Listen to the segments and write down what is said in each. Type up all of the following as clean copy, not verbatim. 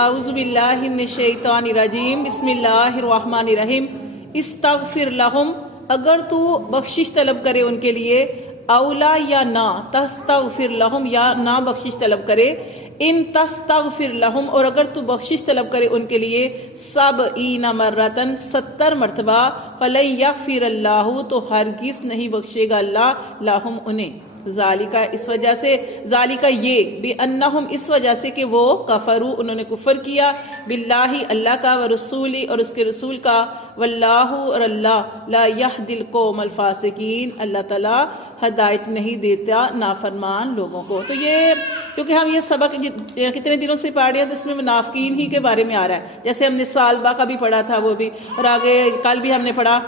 اعوذ باللہ من الشیطان الرجیم بسم اللہ الرحمن الرحیم استغفر لہم، اگر تو بخشش طلب کرے ان کے لیے، اولا یا نہ، تستغفر لہم یا نہ بخشش طلب کرے، ان تستغفر لہم اور اگر تو بخشش طلب کرے ان کے لیے 70 مرتن 70 مرتبہ، فلن یغفر اللہ تو ہرگز نہیں بخشے گا اللہ لہم انہیں، ذالکہ اس وجہ سے، ذالکہ یہ بِأَنَّهُمْ اس وجہ سے کہ وہ کفروا انہوں نے کفر کیا، باللہ اللہ کا، ورسولی اور اس کے رسول کا، واللہ اور اللہ لا یہدی القوم الفاسقین اللہ تعالیٰ ہدایت نہیں دیتا نافرمان لوگوں کو۔ تو یہ کیونکہ ہم یہ سبق کتنے دنوں سے پڑھ رہے ہیں، اس میں منافقین ہی کے بارے میں آ رہا ہے، جیسے ہم نے سالبہ کا بھی پڑھا تھا وہ بھی، اور آگے کل بھی ہم نے پڑھا،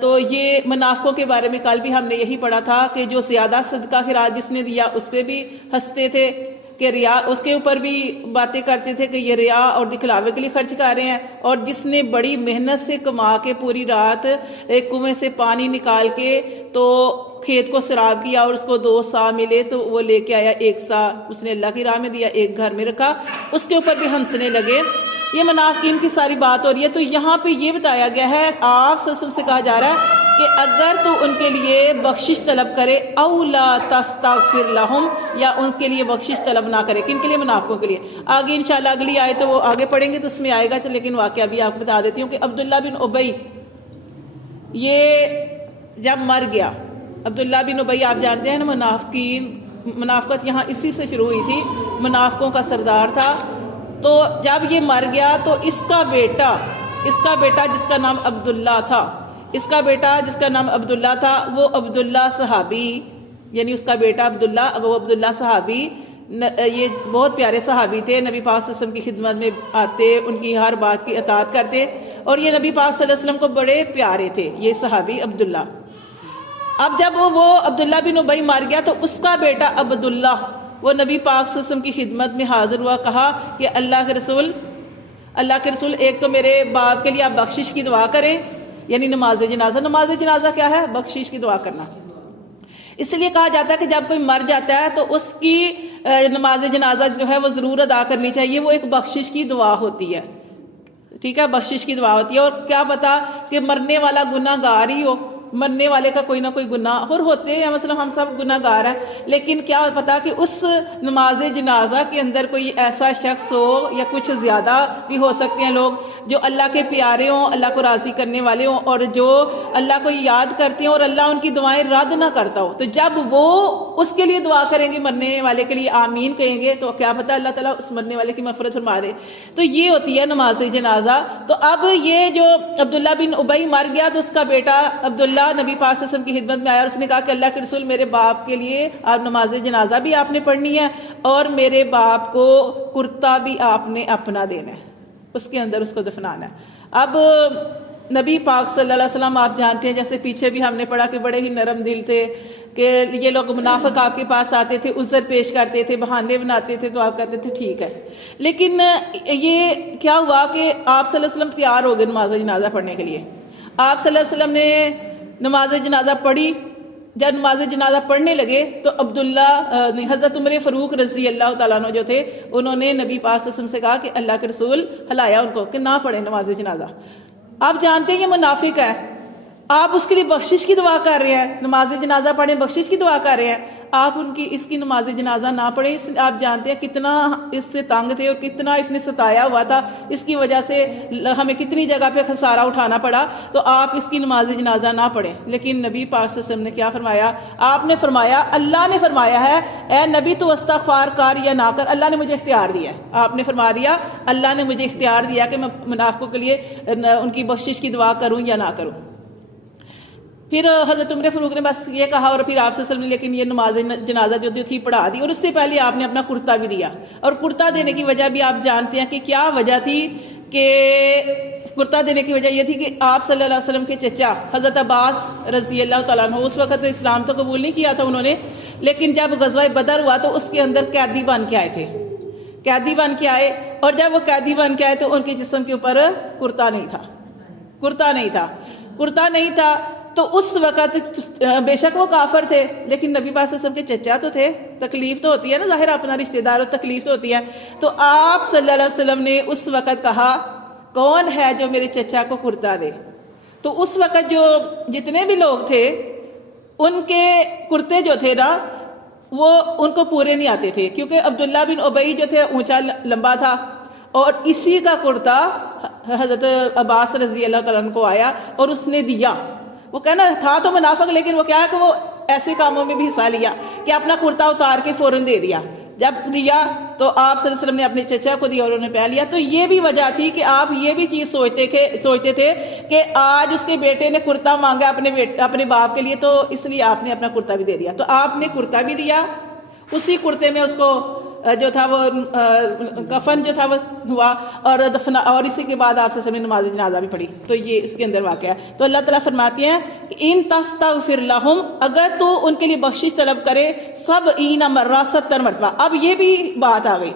تو یہ منافقوں کے بارے میں کل بھی ہم نے یہی پڑھا تھا کہ جو زیادہ صدقہ خیرات جس نے دیا اس پہ بھی ہنستے تھے کہ ریا، اس کے اوپر بھی باتیں کرتے تھے کہ یہ ریا اور دکھلاوے کے لیے خرچ کر رہے ہیں، اور جس نے بڑی محنت سے کما کے پوری رات ایک کنویں سے پانی نکال کے تو کھیت کو سراب کیا اور اس کو 2 سا ملے تو وہ لے کے آیا 1 سا، اس نے اللہ کی راہ میں دیا، ایک گھر میں رکھا، اس کے اوپر بھی ہنسنے لگے۔ یہ منافقین کی ساری بات ہو رہی ہے۔ تو یہاں پہ یہ بتایا گیا ہے، آپ صلی اللہ علیہ وسلم سے کہا جا رہا ہے کہ اگر تو ان کے لیے بخشش طلب کرے، اولا تستغفر لہم یا ان کے لیے بخشش طلب نہ کرے، کن کے لیے؟ منافقوں کے لیے۔ آگے انشاءاللہ اگلی آئے تو وہ آگے پڑھیں گے تو اس میں آئے گا، لیکن واقعہ بھی آپ بتا دیتی ہوں کہ عبداللہ بن ابی یہ جب مر گیا، عبداللہ بن ابی آپ جانتے ہیں نا، منافقت یہاں اسی سے شروع ہوئی تھی، منافقوں کا سردار تھا۔ تو جب یہ مر گیا تو اس کا بیٹا جس کا نام عبداللہ تھا، وہ عبداللہ صحابی، یعنی اس کا بیٹا عبداللہ، وہ عبداللہ صحابی، یہ بہت پیارے صحابی تھے، نبی پاک صلی اللہ علیہ وسلم کی خدمت میں آتے، ان کی ہر بات کی اطاعت کرتے، اور یہ نبی پاک صلی اللہ علیہ وسلم کو بڑے پیارے تھے یہ صحابی عبداللہ۔ اب جب وہ عبداللہ بن ابی مر گیا تو اس کا بیٹا عبداللہ وہ نبی پاک صلی اللہ علیہ وسلم کی خدمت میں حاضر ہوا، کہا کہ اللہ کے رسول ایک تو میرے باپ کے لیے آپ بخشش کی دعا کریں، یعنی نماز جنازہ کیا ہے؟ بخشش کی دعا کرنا۔ اس لیے کہا جاتا ہے کہ جب کوئی مر جاتا ہے تو اس کی نماز جنازہ جو ہے وہ ضرور ادا کرنی چاہیے، وہ ایک بخشش کی دعا ہوتی ہے، ٹھیک ہے، بخشش کی دعا ہوتی ہے۔ اور کیا پتا کہ مرنے والا گناہ گار ہی ہو، مرنے والے کا کوئی نہ کوئی گناہ اور ہوتے ہیں، مثلا ہم سب گناہ گار ہیں، لیکن کیا پتا کہ اس نماز جنازہ کے اندر کوئی ایسا شخص ہو، یا کچھ زیادہ بھی ہو سکتے ہیں لوگ جو اللہ کے پیارے ہوں، اللہ کو راضی کرنے والے ہوں، اور جو اللہ کو یاد کرتے ہیں اور اللہ ان کی دعائیں رد نہ کرتا ہو، تو جب وہ اس کے لیے دعا کریں گے، مرنے والے کے لیے آمین کہیں گے، تو کیا پتا اللہ تعالیٰ اس مرنے والے کی مغفرت فرما دے۔ تو یہ ہوتی ہے نماز جنازہ۔ تو اب یہ جو عبداللہ بن ابی مر گیا تو اس کا بیٹا عبداللہ نبی پاک صلی اللہ علیہ وسلم کی خدمت میں آیا، اور اس نے کہا کہ اللہ کے رسول میرے باپ کے لیے آپ نماز جنازہ بھی آپ نے پڑھنی ہے، اور میرے باپ کو کرتا بھی آپ نے اپنا دینا ہے، اس کے اندر اس کو دفنانا ہے۔ اب نبی پاک صلی اللہ علیہ وسلم آپ جانتے ہیں، جیسے پیچھے بھی ہم نے پڑھا کہ بڑے ہی نرم دل تھے، کہ یہ لوگ منافق آپ کے پاس آتے تھے، عذر پیش کرتے تھے، بہانے بناتے تھے، تو آپ کہتے تھے ٹھیک ہے۔ لیکن یہ کیا ہوا کہ آپ صلی اللہ علیہ وسلم تیار ہو گئے نماز جنازہ پڑھنے کے لیے۔ آپ صلی اللہ علیہ وسلم نے نماز جنازہ پڑھی۔ جب نماز جنازہ پڑھنے لگے تو حضرت عمر فاروق رضی اللہ تعالیٰ عنہ جو تھے، انہوں نے نبی پاک صلی اللہ علیہ وسلم سے کہا کہ اللہ کے رسول ہلایا ان کو کہ نہ پڑھیں نماز جنازہ۔ آپ جانتے ہیں یہ منافق ہے، آپ اس کے لیے بخشش کی دعا کر رہے ہیں، نماز جنازہ پڑھیں بخشش کی دعا کر رہے ہیں، آپ اس کی نماز جنازہ نہ پڑھیں۔ آپ جانتے ہیں کتنا اس سے تنگ تھے اور کتنا اس نے ستایا ہوا تھا، اس کی وجہ سے ہمیں کتنی جگہ پہ خسارہ اٹھانا پڑا، تو آپ اس کی نماز جنازہ نہ پڑھیں۔ لیکن نبی پاک صلی اللہ علیہ وسلم نے کیا فرمایا؟ آپ نے فرمایا، اللہ نے فرمایا ہے اے نبی تو استغفار کر یا نہ کر، اللہ نے مجھے اختیار دیا ہے۔ آپ نے فرما دیا اللہ نے مجھے اختیار دیا کہ میں منافقوں کے لیے ان کی بخشش کی دعا کروں یا نہ کروں۔ پھر حضرت عمر فاروق نے بس یہ کہا، اور پھر آپ صلی اللہ علیہ وسلم نے لیکن یہ نماز جنازہ جو تھی پڑھا دی، اور اس سے پہلے آپ نے اپنا کرتا بھی دیا، اور کرتا دینے کی وجہ بھی آپ جانتے ہیں کہ کیا وجہ تھی، کہ کرتا دینے کی وجہ یہ تھی کہ آپ صلی اللہ علیہ وسلم کے چچا حضرت عباس رضی اللہ تعالیٰ عنہ اس وقت اسلام تو قبول نہیں کیا تھا انہوں نے، لیکن جب غزوہ بدر ہوا تو اس کے اندر قیدی بن کے آئے اور جب وہ قیدی بن کے آئے تو ان کے جسم کے اوپر کرتا نہیں تھا۔ تو اس وقت بے شک وہ کافر تھے، لیکن نبی پاک صلی اللہ علیہ وسلم کے چچا تو تھے، تکلیف تو ہوتی ہے نا، ظاہر اپنا رشتہ دار اور تکلیف تو ہوتی ہے. تو آپ صلی اللہ علیہ وسلم نے اس وقت کہا کون ہے جو میرے چچا کو کرتا دے. تو اس وقت جو جتنے بھی لوگ تھے ان کے کرتے جو تھے نا وہ ان کو پورے نہیں آتے تھے، کیونکہ عبداللہ بن ابی جو تھے اونچا لمبا تھا، اور اسی کا کرتا حضرت عباس رضی اللہ تعالیٰ عنہ کو آیا اور اس نے دیا. وہ کہنا تھا تو منافق، لیکن وہ کیا ہے کہ وہ ایسے کاموں میں بھی حصہ لیا کہ اپنا کرتا اتار کے فوراً دے دیا. جب دیا تو آپ صلی اللہ علیہ وسلم نے اپنے چچا کو دیا اور انہوں نے پہن لیا. تو یہ بھی وجہ تھی کہ آپ یہ بھی چیز سوچتے تھے کہ آج اس کے بیٹے نے کرتا مانگا اپنے باپ کے لیے، تو اس لیے آپ نے اپنا کرتا بھی دے دیا. تو آپ نے کرتا بھی دیا، اسی کرتے میں اس کو جو تھا وہ کفن جو تھا وہ ہوا، اور دفنا، اور اسی کے بعد آپ سے سب نے نماز جنازہ بھی پڑھی. تو یہ اس کے اندر واقعہ ہے. تو اللہ تعالیٰ فرماتے ہیں کہ ان تستغفر لہم، اگر تو ان کے لیے بخشش طلب کرے 70 مرہ 70 مرتبہ. اب یہ بھی بات آ گئی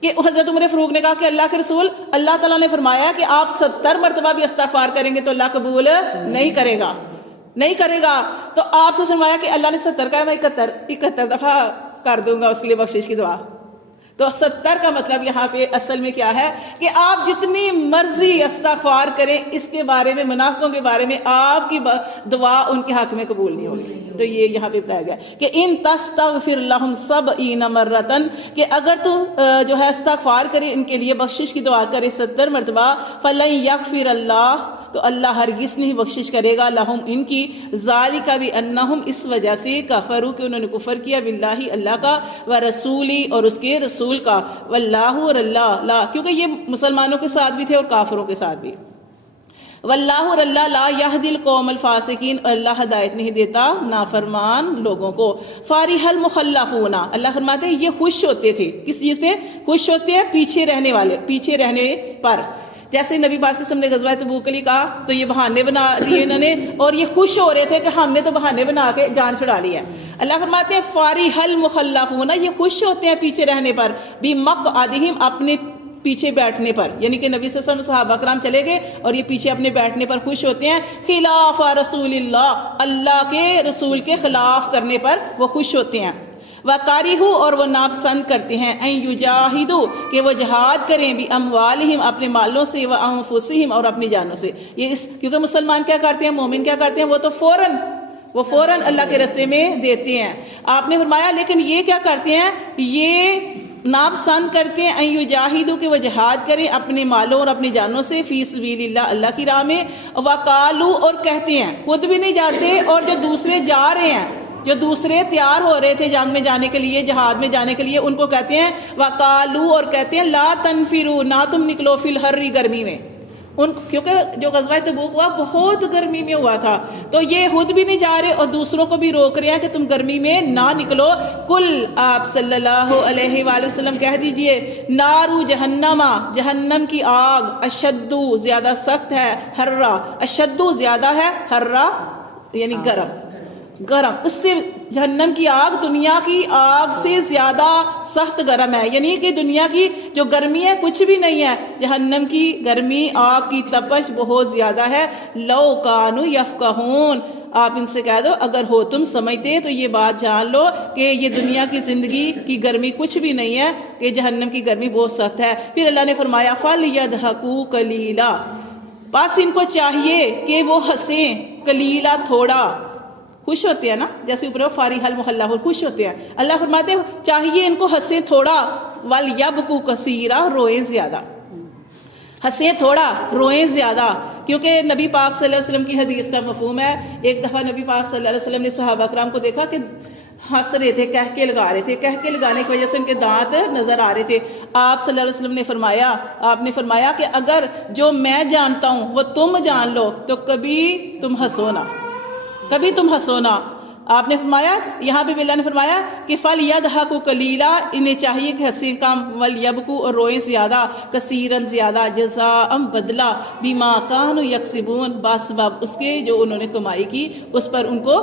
کہ حضرت عمر فاروق نے کہا کہ اللہ کے رسول، اللہ تعالیٰ نے فرمایا کہ آپ 70 مرتبہ بھی استغفار کریں گے تو اللہ قبول نہیں کرے گا. تو آپ سے فرمایا کہ اللہ نے 70 کا، میں 71 دفعہ کر دوں گا اس کے لیے بخشش کی دعا. تو 70 کا مطلب یہاں پہ اصل میں کیا ہے کہ آپ جتنی مرضی استغفار کریں، اس کے بارے میں، منافقوں کے بارے میں آپ کی دعا ان کے حق میں قبول نہیں ہوگی. تو یہ یہاں پہ بتایا گیا کہ ان تستغفر لہم 70 مرتن، کہ اگر تو جو ہے استغفار کرے ان کے لیے، بخشش کی دعا کرے 70 مرتبہ، فلن یغفر اللہ، تو اللہ ہرگز نہیں بخشش کرے گا، لہم ان کی، ذالک بانہم، اس وجہ سے، کفروا کہ انہوں نے کفر کیا، باللہ اللہ کا، ورسولی اور اس کے رسول کا، واللہ اور اللہ لا، کیونکہ یہ مسلمانوں کے ساتھ بھی تھے اور کافروں کے ساتھ بھی، واللہ اور اللہ لا یہدی القوم الفاسقین، اللہ ہدایت نہیں دیتا نافرمان لوگوں کو. فارح المخلفون، اللہ فرماتے ہیں یہ خوش ہوتے تھے، کس چیز پہ خوش ہوتے ہیں؟ پیچھے رہنے پر. جیسے نبی پاک صلی اللہ علیہ وسلم نے غزوہ تبوک کے لیے کہا تو یہ بہانے بنا دیے انہوں نے، اور یہ خوش ہو رہے تھے کہ ہم نے تو بہانے بنا کے جان چھڑا لی ہے. اللہ فرماتے ہیں فارح المخلفون، یہ خوش ہوتے ہیں پیچھے رہنے پر، بمقعدہم، اپنے پیچھے بیٹھنے پر، یعنی کہ نبی صلی اللہ علیہ وسلم صحابہ کرام چلے گئے اور یہ پیچھے اپنے بیٹھنے پر خوش ہوتے ہیں. خلاف رسول اللہ، اللہ کے رسول کے خلاف کرنے پر وہ خوش ہوتے ہیں. وَقَارِهُ، اور وہ ناپسند کرتے ہیں، اَن يُجَاهِدُوا، کہ وہ جہاد کریں، بِأَمْوَالِهِمْ، اپنے مالوں سے، وَأَنفُسِهِمْ، اور اپنی جانوں سے. کیونکہ مسلمان کیا کرتے ہیں، مومن کیا کرتے ہیں، وہ تو فوراً اللہ کے راستے میں دیتے ہیں. آپ نے فرمایا لیکن یہ کیا کرتے ہیں، یہ ناپسند کرتے ہیں، ان یجاہدوا، کہ وہ جہاد کریں اپنے مالوں اور اپنی جانوں سے، فی سبیل اللہ، اللہ کی راہ میں. وقالو، اور کہتے ہیں، خود بھی نہیں جاتے، اور جو دوسرے جا رہے ہیں، جو دوسرے تیار ہو رہے تھے جنگ میں جانے کے لیے، جہاد میں جانے کے لیے، ان کو کہتے ہیں وقالو، اور کہتے ہیں لا تنفروا، نہ تم نکلو، فی الحر، گرمی میں. کیونکہ جو غزوہ تبوک ہوا بہت گرمی میں ہوا تھا، تو یہ خود بھی نہیں جا رہے اور دوسروں کو بھی روک رہے ہیں کہ تم گرمی میں نہ نکلو. کل، آپ صلی اللہ علیہ وآلہ وسلم کہہ دیجئے، نارو جہنم، جہنم کی آگ، اشدو، زیادہ سخت ہے، حرہ، اشدو، زیادہ ہے، حرہ یعنی گرم، اس سے جہنم کی آگ دنیا کی آگ سے زیادہ سخت گرم ہے، یعنی کہ دنیا کی جو گرمی ہے کچھ بھی نہیں ہے، جہنم کی گرمی، آگ کی تپش بہت زیادہ ہے. لو کانوا یفقہون، آپ ان سے کہہ دو اگر ہو تم سمجھتے تو یہ بات جان لو کہ یہ دنیا کی زندگی کی گرمی کچھ بھی نہیں ہے، کہ جہنم کی گرمی بہت سخت ہے. پھر اللہ نے فرمایا فَلْيَضْحَكُوا قَلِيلًا، بس ان کو چاہیے کہ وہ ہنسیں، قلیلا، تھوڑا. خوش ہوتے ہیں نا، جیسے اوپر فارح المخلفون، خوش ہوتے ہیں. اللہ فرماتے ہیں چاہیے ان کو ہنسیں تھوڑا، وَلْيَبْكُوا كَثِيرًا، روئیں زیادہ. ہنسیں تھوڑا، روئیں زیادہ، کیونکہ نبی پاک صلی اللہ علیہ وسلم کی حدیث کا مفہوم ہے. ایک دفعہ نبی پاک صلی اللہ علیہ وسلم نے صحابہ کرام کو دیکھا کہ ہنس رہے تھے، کہہ کے لگا رہے تھے، کہہ کے لگانے کی وجہ سے ان کے دانت نظر آ رہے تھے. آپ صلی اللہ علیہ وسلم نے فرمایا کہ اگر جو میں جانتا ہوں وہ تم جان لو تو کبھی تم ہنسو نا. آپ نے فرمایا، یہاں پہ اللہ نے فرمایا کہ فَلْيَضْحَكُوا قَلِيلًا، انہیں چاہیے کہ ہنسیں کم، وَلْيَبْكُوا، اور روئیں زیادہ، كَثِيرًا، زیادہ، جَزَاءً، بدلہ، بِمَا كَانُوا يَكْسِبُونَ، بسبب اس کے جو انہوں نے کمائی کی اس پر ان کو